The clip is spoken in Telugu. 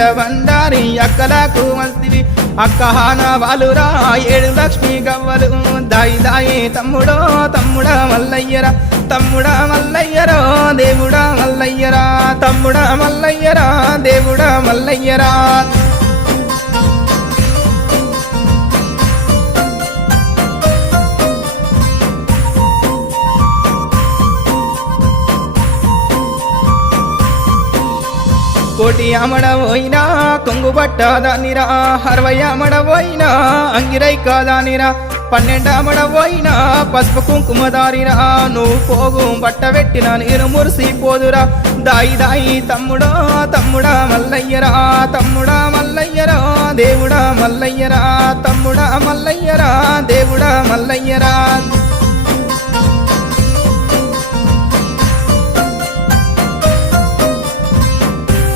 ఏల బండారి అక్కలకు మస్తివి అక్కహాన వాలురా 7 లక్ష్మి గవ్వలు దాయి దాయి తమ్ముడో తమ్ముడా మల్లయ్యరా తమ్ముడా మల్లయ్యరా దేవుడా మల్లయ్యరా తమ్ముడా మల్లయ్యరా దేవుడా మల్లయ్యరా కోటి అమడవోయినా కొంగు పట్టదానిరా 60 అమడవోయినా అంగిరై కాదానిరా 12 అమడవోయినా పసుపు కుంకుమదారిరా నువ్వు పోగు బట్టబెట్టిన నేను మురిసిపోదురా దాయి దాయి తమ్ముడో తమ్ముడా మల్లయ్యరా తమ్ముడా మల్లయ్యరా దేవుడా మల్లయ్యరా తమ్ముడా మల్లయ్యరా దేవుడా మల్లయ్యరా